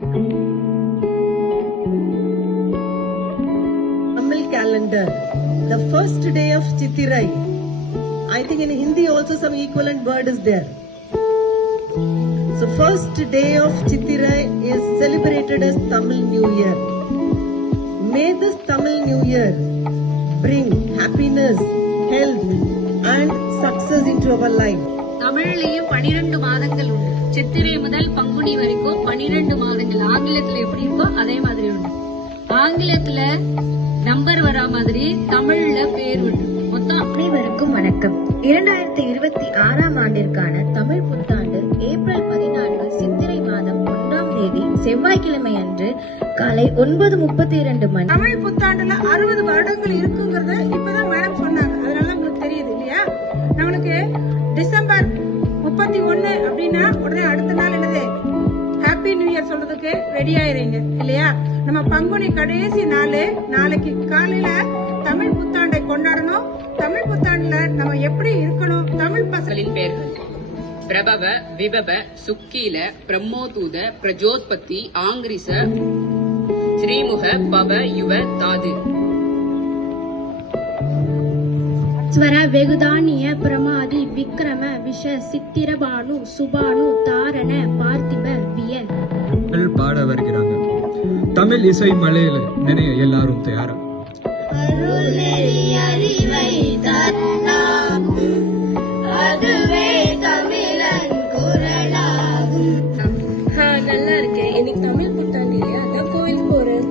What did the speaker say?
Tamil calendar, the first day of Chittirai. I think in Hindi also some equivalent word is there. So first day of Chittirai is celebrated as Tamil New Year. May this Tamil New Year bring happiness, health and success into our life. தமிழ்லயும் 12 மாதங்கள் உண்டு. சித்திரை முதல் பங்குனி வரைக்கும் 12 மாதங்கள். ஆங்கிலத்துல எப்படி இருக்கோ அதே மாதிரி உண்டு. ஆங்கிலத்துல நம்பர் வரா மாதிரி தமிழ்ல பேர் உண்டு. மொத்தம் அனைவருக்கும் வணக்கம். 2026ஆம் ஆண்டிற்கான தமிழ் புத்தாண்டு ஏப்ரல் 14 சித்திரை மாதம் 1ஆம் தேதி செவ்வாய்க்கிழமை அன்று காலை 9:32 மணி. தமிழ் புத்தாண்டுல 60 வருடங்கள் இருக்குங்கிறத இப்பதான் மேடம் சொன்னாங்க. அதனால உங்களுக்கு தெரியுது இல்லையா? நம்மளுக்கு டிசம்பர் 31 அப்படின்னா உடனே அடுத்த நாள் என்னது ஹாப்பி நியூ இயர் சொல்றதுக்கு ரெடி ஆயிருங்க இல்லையா? நம்ம பங்குனி கடைசி நாள் நாளைக்கு காலையில தமிழ் புத்தாண்டை கொண்டாடணும். தமிழ் புத்தாண்டுல நம்ம எப்படி இருக்கணும்? தமிழ் பசங்களின் பெயர்கள் பிரபவ, விபவ, சுக்கீல, பிரம்மோதூத, பிரஜோத்பத்தி, ஆங்கிரிச, ஸ்ரீமுக, பவ, யுவ, தாது. ஸ்வர, வெகுதானிய, பிரமாதி, விக்ரம, விஷ, சித்திரபானு, சுபானு, தாரண, பார்த்திப, விய பாட வருகிறாங்க. தமிழ் இசை மலையில நினைய எல்லாரும் தயாரா? நல்லா இருக்கேன். எனக்கு தமிழ் புத்தாண்டு இல்லையா, அதான் கோயிலுக்கு போறேன்.